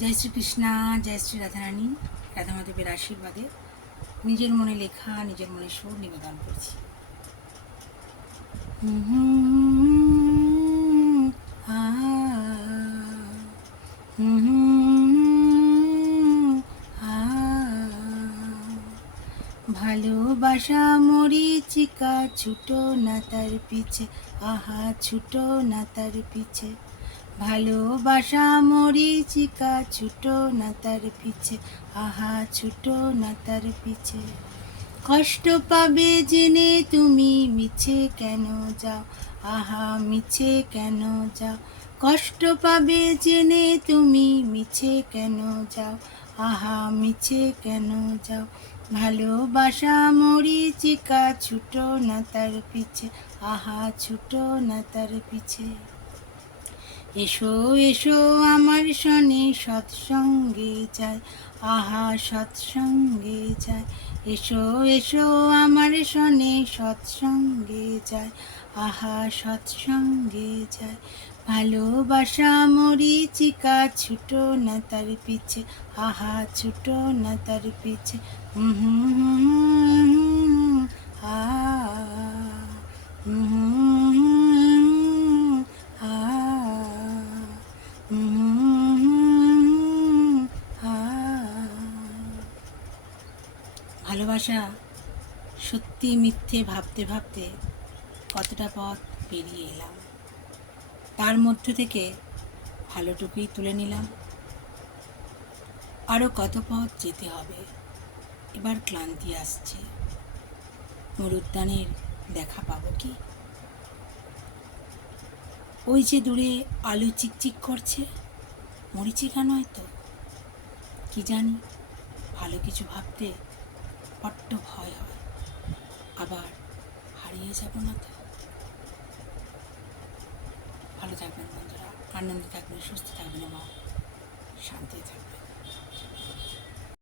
জয় শ্রীকৃষ্ণা, জয় শ্রী রাধারানী, রাধামাধবের আশীর্বাদে নিজের মনে লেখা, নিজের মনে সুর নিবেদন করছি। ভালোবাসা মরিচিকা, ছুটো না তার পিছে, আহা ছুটো না তার পিছে। ভালোবাসা মরিচিকা, ছুটো না তার পিছে, আহা ছুটো না তার পিছে। কষ্ট পাবে জেনে তুমি মিছে কেন যাও, আহা মিছে কেন যাও। কষ্ট পাবে জেনে তুমি মিছে কেন যাও, আহা মিছে কেন যাও। ভালোবাসা মরিচিকা, ছুটো না তার পিছে, আহা ছুটো না তার পিছে। এসো এসো আমার শনে সৎসঙ্গে যায়, আহা সৎসঙ্গে যায়। এসো এসো আমার শনে সৎসঙ্গে যায়, আহা সৎসঙ্গে যায়। ভালোবাসা মরিচিকা, ছুটো না তার পিছে, আহা ছুটো না তার পিছে। আ ভালোবাসা সত্যি মিথ্যে ভাবতে ভাবতে কতটা পথ পেরিয়ে এলাম, তার মধ্য থেকে ভালোটুকুই তুলে নিলাম। আরও কত পথ যেতে হবে, এবার ক্লান্তি আসছে। মরুদ্যানের দেখা পাবো কি? ওই যে দূরে আলো চিকচিক করছে, মরিচিকা নয় তো? কি জানি, ভালো কিছু ভাবতে বড্ড ভয় হয়, আবার হারিয়ে যাব না তো? ভালো থাকবেন বন্ধুরা, আনন্দে থাকবেন, সুস্থ থাকবেন এবং শান্তি থাকবেন।